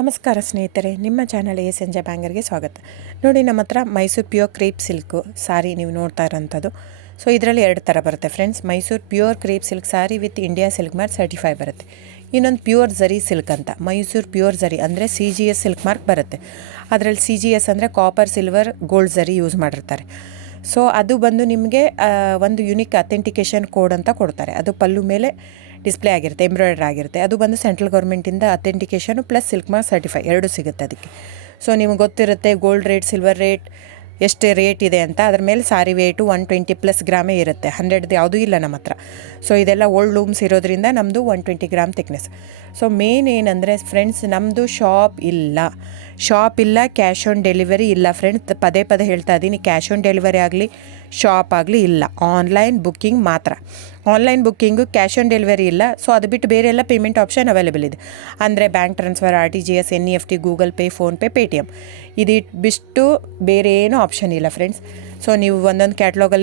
ನಮಸ್ಕಾರ ಸ್ನೇಹಿತರೆ, ನಿಮ್ಮ ಚಾನಲ್ ಸಂಜೆ ಬ್ಯಾಂಗರ್ಗೆ ಸ್ವಾಗತ. ನೋಡಿ, ನಮ್ಮ ಹತ್ರ ಮೈಸೂರು ಪ್ಯೂರ್ ಕ್ರೇಪ್ ಸಿಲ್ಕು ಸಾರಿ ನೀವು ನೋಡ್ತಾ ಇರೋಂಥದ್ದು. ಸೊ ಇದರಲ್ಲಿ ಎರಡು ಥರ ಬರುತ್ತೆ friends. Mysuru pure crepe silk sorry with India silk mark certify ಬರುತ್ತೆ. ಇನ್ನೊಂದು ಪ್ಯೂರ್ ಝರಿ ಸಿಲ್ಕ್ ಅಂತ, ಮೈಸೂರು ಪ್ಯೂರ್ ಝರಿ ಅಂದರೆ CGS ಸಿಲ್ಕ್ ಮಾರ್ಕ್ ಬರುತ್ತೆ. ಅದರಲ್ಲಿ CGS ಅಂದರೆ ಕಾಪರ್, ಸಿಲ್ವರ್, ಗೋಲ್ಡ್ ಝರಿ ಯೂಸ್ ಮಾಡಿರ್ತಾರೆ. ಸೊ ಅದು ಬಂದು ನಿಮಗೆ ಒಂದು ಯುನಿಕ್ ಅಥೆಂಟಿಕೇಷನ್ ಕೋಡ್ ಅಂತ ಕೊಡ್ತಾರೆ. ಅದು ಪಲ್ಲು ಮೇಲೆ ಡಿಸ್ಪ್ಲೇ ಆಗಿರುತ್ತೆ, ಎಂಬ್ರಾಯ್ಡ್ರ್ ಆಗಿರುತ್ತೆ. ಅದು ಬಂದು ಸೆಂಟ್ರಲ್ ಗೌರ್ಮೆಂಟಿಂದ ಅಥೆಂಟಿಕೇಷನು ಪ್ಲಸ್ ಸಿಲ್ಕ್ ಮಾರ್ಕ್ ಸರ್ಟಿಫೈ ಎರಡೂ ಸಿಗುತ್ತೆ ಅದಕ್ಕೆ. ಸೊ ನಿಮಗೆ ಗೊತ್ತಿರುತ್ತೆ ಗೋಲ್ಡ್ ರೇಟ್, ಸಿಲ್ವರ್ ರೇಟ್ ಎಷ್ಟು ರೇಟ್ ಇದೆ ಅಂತ. ಅದ್ರ ಮೇಲೆ ಸಾರಿ ವೇಟು 120+ ಗ್ರಾಮೇ ಇರುತ್ತೆ, 100 ಯಾವುದೂ ಇಲ್ಲ ನಮ್ಮ ಹತ್ರ. ಸೊ ಇದೆಲ್ಲ ಓಲ್ಡ್ ಲೂಮ್ಸ್ ಇರೋದ್ರಿಂದ ನಮ್ಮದು 120 ಗ್ರಾಮ್ ಥಿಕ್ನೆಸ್. ಸೊ ಮೇನ್ ಏನಂದರೆ ಫ್ರೆಂಡ್ಸ್, ನಮ್ಮದು ಶಾಪ್ ಇಲ್ಲ, ಕ್ಯಾಶ್ ಆನ್ ಡೆಲಿವರಿ ಇಲ್ಲ ಫ್ರೆಂಡ್ಸ್. ಪದೇ ಹೇಳ್ತಾ ಇದ್ದೀನಿ, ಕ್ಯಾಶ್ ಆನ್ ಡೆಲಿವರಿ ಆಗಲಿ ಶಾಪ್ ಆಗಲಿ ಇಲ್ಲ, ಆನ್ಲೈನ್ ಬುಕ್ಕಿಂಗ್ ಮಾತ್ರ. Online booking, cash on delivery ಇಲ್ಲ. ಸೊ ಅದು ಬಿಟ್ಟು ಬೇರೆ ಎಲ್ಲ ಪೇಮೆಂಟ್ ಆಪ್ಷನ್ ಅವೈಲೇಬಲ್ ಇದೆ. ಅಂದರೆ bank transfer, RTGS, NEFT, Google pay, PhonePe, Paytm. ಇದು ಬಿಟ್ಟು ಬೇರೆ ಏನೂ ಆಪ್ಷನ್ ಇಲ್ಲ ಫ್ರೆಂಡ್ಸ್. ಸೊ ನೀವು ಒಂದೊಂದು ಕ್ಯಾಟ್ಲಾಗಲ್ಲಿ